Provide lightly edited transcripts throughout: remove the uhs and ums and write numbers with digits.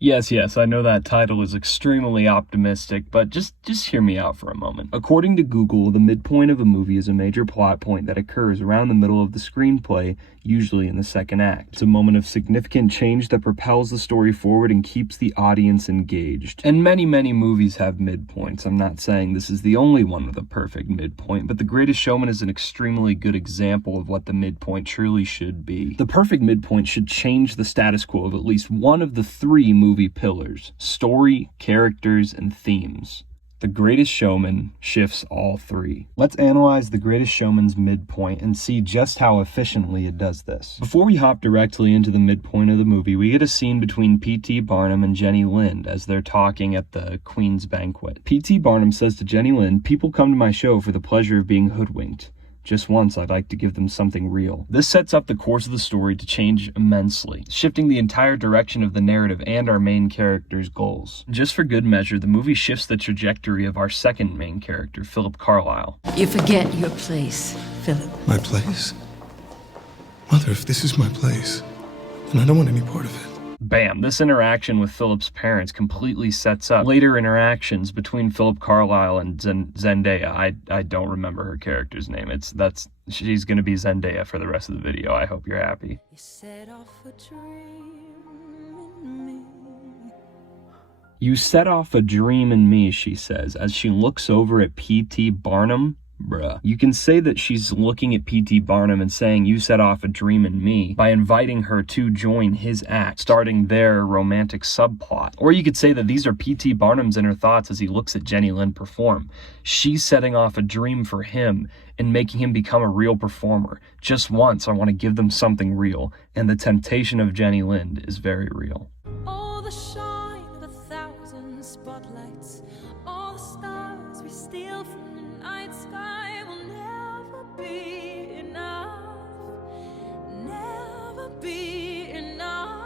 Yes, I know that title is extremely optimistic, but just hear me out for a moment. According to Google, the midpoint of a movie is a major plot point that occurs around the middle of the screenplay, usually in the second act. It's a moment of significant change that propels the story forward and keeps the audience engaged. And many movies have midpoints. I'm not saying this is the only one with a perfect midpoint, but The Greatest Showman is an extremely good example of what the midpoint truly should be. The perfect midpoint should change the status quo of at least one of the three movie pillars: story, characters, and themes. The Greatest Showman shifts all three. Let's analyze The Greatest Showman's midpoint and see just how efficiently it does this. Before we hop directly into the midpoint of the movie, we get a scene between P.T. Barnum and Jenny Lind as they're talking at the Queen's banquet. P.T. Barnum says to Jenny Lind, "People come to my show for the pleasure of being hoodwinked. Just once, I'd like to give them something real." This sets up the course of the story to change immensely, shifting the entire direction of the narrative and our main character's goals. Just for good measure, the movie shifts the trajectory of our second main character, Philip Carlyle. You forget your place, Philip. My place? Mother, if this is my place, then I don't want any part of it. Bam, this interaction with Philip's parents completely sets up later interactions between Philip Carlyle and Zendaya. I don't remember her character's name. She's gonna be Zendaya for the rest of the video. I hope you're happy. You set off a dream in me. You set off a dream in me, she says, as she looks over at P.T. Barnum. Bruh. You can say that she's looking at P.T. Barnum and saying, "You set off a dream in me," by inviting her to join his act, starting their romantic subplot. Or you could say that these are P.T. Barnum's inner thoughts as he looks at Jenny Lind perform. She's setting off a dream for him and making him become a real performer. Just once, I want to give them something real, and the temptation of Jenny Lind is very real. All the shine of 1,000 spotlights, all the stars we steal from the night sky will never be enough, never be enough.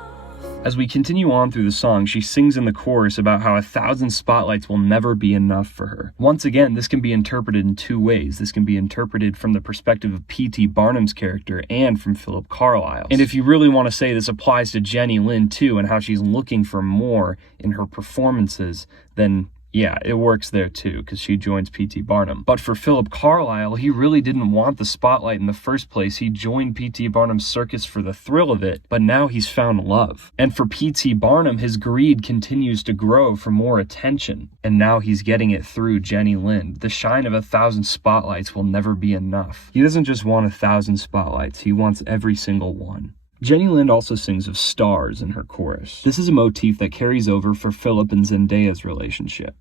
As we continue on through the song, she sings in the chorus about how 1,000 spotlights will never be enough for her. Once again, this can be interpreted in two ways. This can be interpreted from the perspective of P.T. Barnum's character and from Philip Carlyle's. And if you really want to say this applies to Jenny Lind too, and how she's looking for more in her performances, then yeah, it works there too, because she joins P.T. Barnum. But for Philip Carlyle, he really didn't want the spotlight in the first place. He joined P.T. Barnum's circus for the thrill of it, but now he's found love. And for P.T. Barnum, his greed continues to grow for more attention. And now he's getting it through Jenny Lind. The shine of 1,000 spotlights will never be enough. He doesn't just want 1,000 spotlights, he wants every single one. Jenny Lind also sings of stars in her chorus. This is a motif that carries over for Philip and Zendaya's relationship.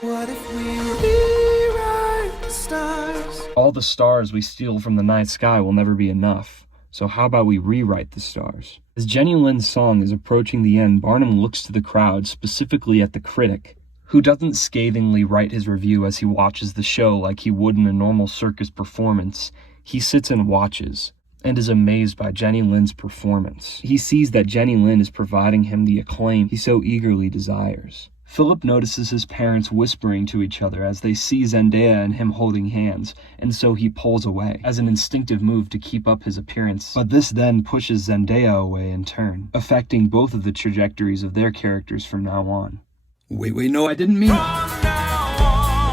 What if we rewrite the stars? All the stars we steal from the night sky will never be enough. So how about we rewrite the stars? As Jenny Lind's song is approaching the end, Barnum looks to the crowd, specifically at the critic, who doesn't scathingly write his review as he watches the show like he would in a normal circus performance. He sits and watches, and is amazed by Jenny Lind's performance. He sees that Jenny Lind is providing him the acclaim he so eagerly desires. Philip notices his parents whispering to each other as they see Zendaya and him holding hands, and so he pulls away, as an instinctive move to keep up his appearance. But this then pushes Zendaya away in turn, affecting both of the trajectories of their characters from now on. Wait, no, I didn't mean...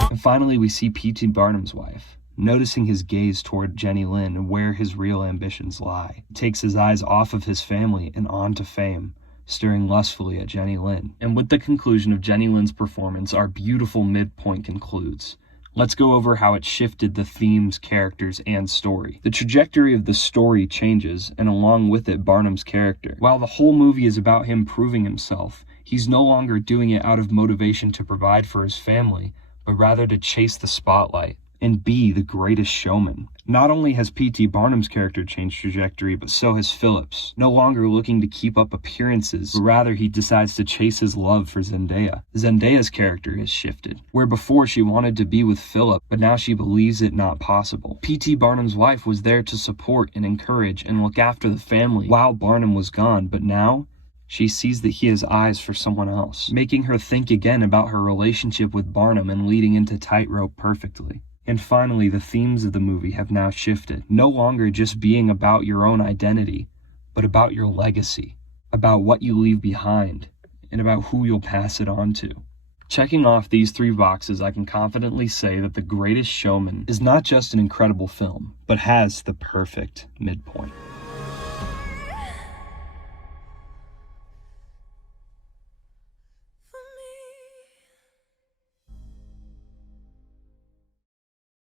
And finally, we see P.T. Barnum's wife, noticing his gaze toward Jenny Lind and where his real ambitions lie. He takes his eyes off of his family and on to fame, staring lustfully at Jenny Lind. And with the conclusion of Jenny Lind's performance, our beautiful midpoint concludes. Let's go over how it shifted the themes, characters, and story. The trajectory of the story changes, and along with it, Barnum's character. While the whole movie is about him proving himself, he's no longer doing it out of motivation to provide for his family, but rather to chase the spotlight and be the greatest showman. Not only has P.T. Barnum's character changed trajectory, but so has Philip's. No longer looking to keep up appearances, but rather he decides to chase his love for Zendaya. Zendaya's character has shifted, where before she wanted to be with Philip, but now she believes it not possible. P.T. Barnum's wife was there to support and encourage and look after the family while Barnum was gone, but now she sees that he has eyes for someone else, making her think again about her relationship with Barnum and leading into Tightrope perfectly. And finally, the themes of the movie have now shifted, no longer just being about your own identity, but about your legacy, about what you leave behind, and about who you'll pass it on to. Checking off these 3 boxes, I can confidently say that The Greatest Showman is not just an incredible film, but has the perfect midpoint.